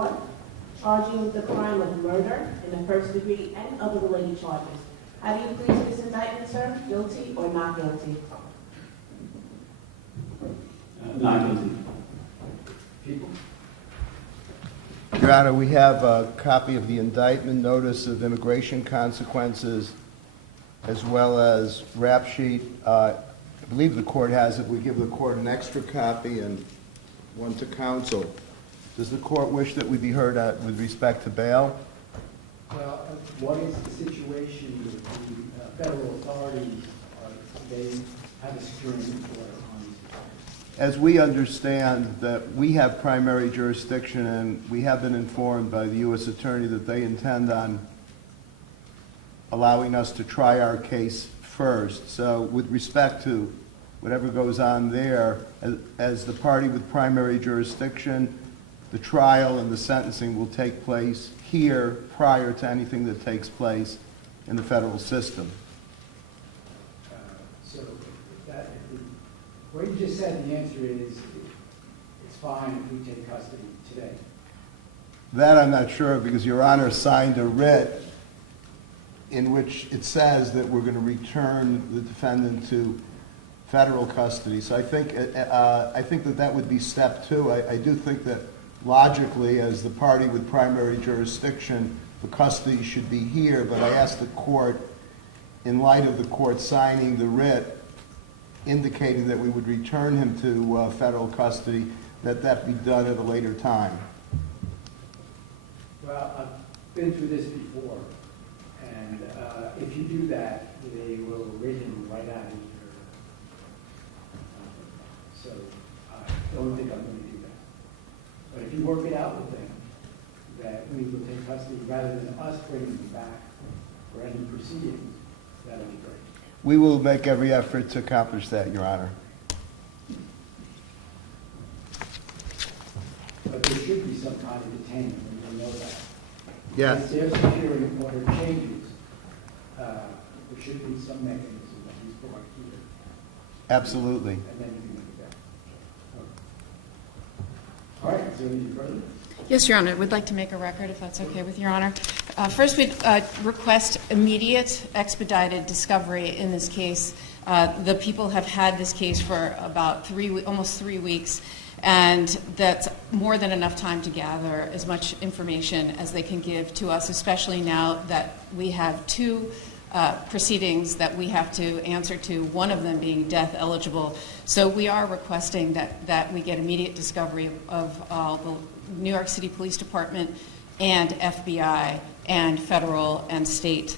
court, charging with the crime of murder in the first degree and other related charges. How do you plead to this indictment, sir? Guilty or not guilty? Not guilty. People? Your Honor, we have a copy of the indictment, notice of immigration consequences, as well as rap sheet. I believe the court has it. We give the court an extra copy and one to counsel. Does the court wish that we be heard with respect to bail? Well, what is the situation with the federal authorities? They have a security order on these cases? As we understand that we have primary jurisdiction, and we have been informed by the U.S. Attorney that they intend on allowing us to try our case first. So with respect to whatever goes on there, as the party with primary jurisdiction, the trial and the sentencing will take place here prior to anything that takes place in the federal system. So what you just said, the answer is it's fine if we take custody today. That I'm not sure of, because Your Honor signed a writ in which it says that we're going to return the defendant to federal custody. So I think that would be step two. I do think that logically, as the party with primary jurisdiction, the custody should be here, but I asked the court, in light of the court signing the writ indicating that we would return him to federal custody, that be done at a later time. Well, I've been through this before, and if you do that, they will rid him right out of here. So I don't think I'm going to do that. But if you work it out with them, that we will take custody rather than us bringing them back for any proceedings, that would be great. We will make every effort to accomplish that, Your Honor. But there should be some kind of detainment, and you know that. Yes. If their security order changes, there should be some mechanism that he's brought here. Absolutely. And then you can make it back. All right, is there anything further? Yes, Your Honor. We'd like to make a record, if that's okay with Your Honor. First, we'd request immediate expedited discovery in this case. The people have had this case for about almost 3 weeks, and that's more than enough time to gather as much information as they can give to us, especially now that we have two proceedings that we have to answer to, one of them being death eligible. So we are requesting that we get immediate discovery of the New York City Police Department and FBI and federal and state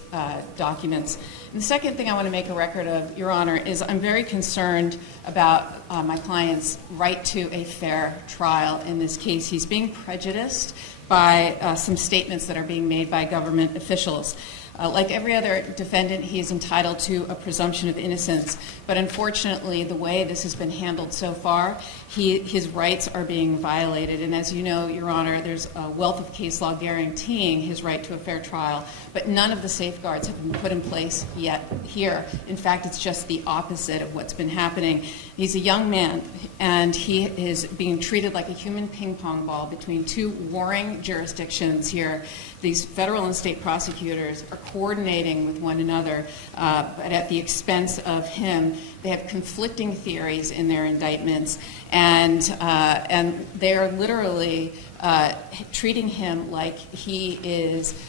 documents. And the second thing I want to make a record of, Your Honor, is I'm very concerned about my client's right to a fair trial in this case. He's being prejudiced by some statements that are being made by government officials. Like every other defendant, he is entitled to a presumption of innocence. But unfortunately, the way this has been handled so far, his rights are being violated. And as you know, Your Honor, there's a wealth of case law guaranteeing his right to a fair trial. But none of the safeguards have been put in place yet here. In fact, it's just the opposite of what's been happening. He's a young man, and he is being treated like a human ping pong ball between two warring jurisdictions here. These federal and state prosecutors are coordinating with one another, but at the expense of him. They have conflicting theories in their indictments, and they are literally treating him like he is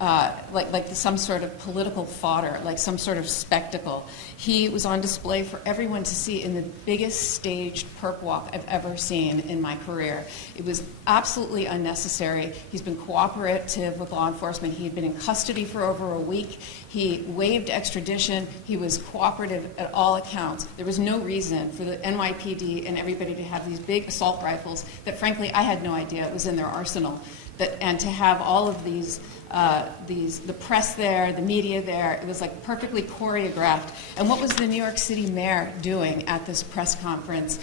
like some sort of political fodder, like some sort of spectacle. He was on display for everyone to see in the biggest staged perp walk I've ever seen in my career. It was absolutely unnecessary. He's been cooperative with law enforcement. He had been in custody for over a week. He waived extradition. He was cooperative at all accounts. There was no reason for the NYPD and everybody to have these big assault rifles that, frankly, I had no idea it was in their arsenal. And to have all of these, the press there, the media there, it was like perfectly choreographed. And what was the New York City mayor doing at this press conference,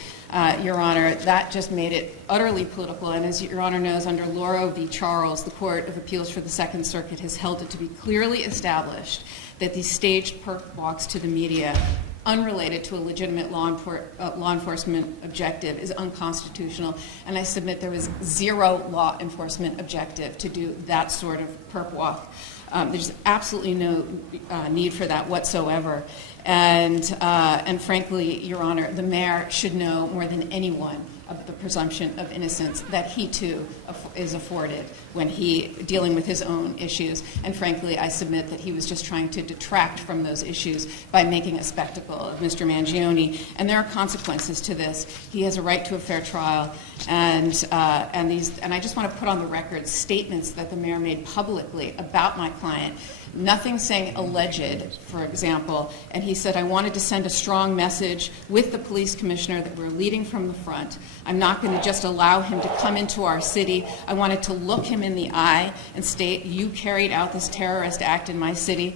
Your Honor? That just made it utterly political. And as Your Honor knows, under Lauro v. Charles, the Court of Appeals for the Second Circuit has held it to be clearly established that these staged perp walks to the media unrelated to a legitimate law enforcement objective is unconstitutional, and I submit there was zero law enforcement objective to do that sort of perp walk. There's absolutely no need for that whatsoever. And frankly, Your Honor, the mayor should know more than anyone of the presumption of innocence that he too is afforded when dealing with his own issues. And frankly, I submit that he was just trying to detract from those issues by making a spectacle of Mr. Mangione. And there are consequences to this. He has a right to a fair trial, and I just want to put on the record statements that the mayor made publicly about my client. Nothing saying alleged, for example, and he said, I wanted to send a strong message with the police commissioner that we're leading from the front. I'm not going to just allow him to come into our city. I wanted to look him in the eye and state, you carried out this terrorist act in my city,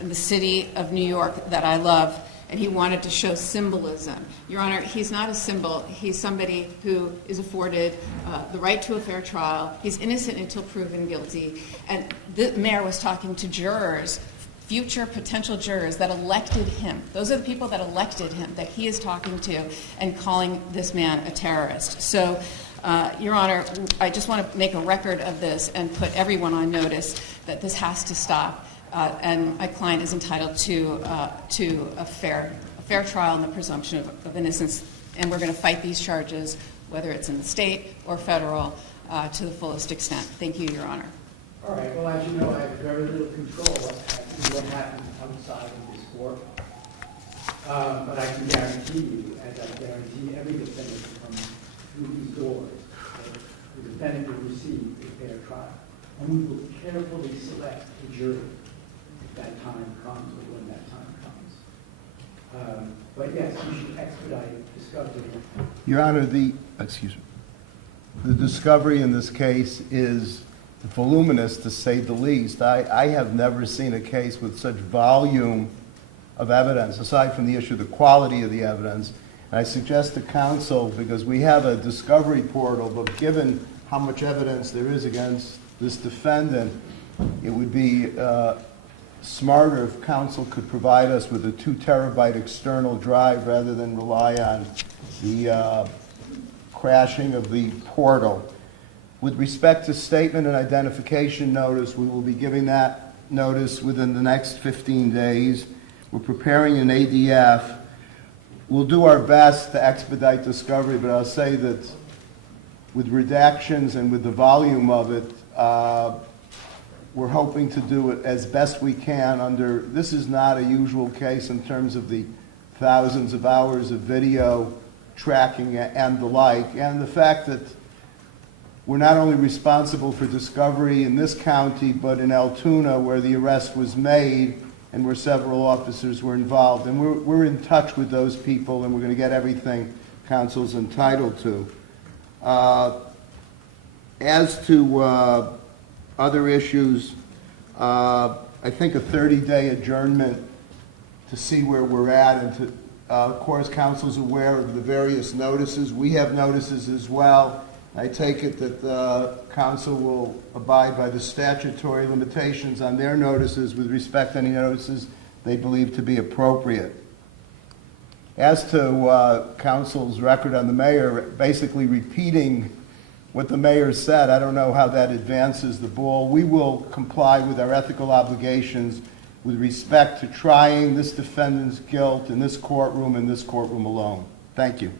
the city of New York that I love. And he wanted to show symbolism. Your Honor, he's not a symbol. He's somebody who is afforded the right to a fair trial. He's innocent until proven guilty. And the mayor was talking to jurors, future potential jurors that elected him. Those are the people that elected him that he is talking to and calling this man a terrorist. So, Your Honor, I just want to make a record of this and put everyone on notice that this has to stop. And my client is entitled to a fair trial and the presumption of innocence. And we're going to fight these charges, whether it's in the state or federal, to the fullest extent. Thank you, Your Honor. All right, well, as you know, I have very little control of what happens outside of this court. But I can guarantee you, as I guarantee every defendant who comes through these doors, that the defendant will receive a fair trial. And we will carefully select a jury if that time comes or when that time comes. But yes, you should expedite discovery. Your Honor, the discovery in this case is voluminous, to say the least. I have never seen a case with such volume of evidence, aside from the issue of the quality of the evidence. And I suggest to counsel, because we have a discovery portal, but given how much evidence there is against this defendant, it would be smarter if counsel could provide us with a 2 terabyte external drive rather than rely on the crashing of the portal. With respect to statement and identification notice, we will be giving that notice within the next 15 days. We're preparing an ADF. We'll do our best to expedite discovery, but I'll say that with redactions and with the volume of it, we're hoping to do it as best we can under, this is not a usual case in terms of the thousands of hours of video tracking and the like, and the fact that we're not only responsible for discovery in this county, but in Altoona, where the arrest was made and where several officers were involved. And we're in touch with those people, and we're going to get everything counsel's entitled to. As to other issues, I think a 30-day adjournment to see where we're at, and to, of course, counsel's aware of the various notices. We have notices as well. I take it that counsel will abide by the statutory limitations on their notices with respect to any notices they believe to be appropriate. As to counsel's record on the mayor, basically repeating what the mayor said, I don't know how that advances the ball. We will comply with our ethical obligations with respect to trying this defendant's guilt in this courtroom and this courtroom alone. Thank you.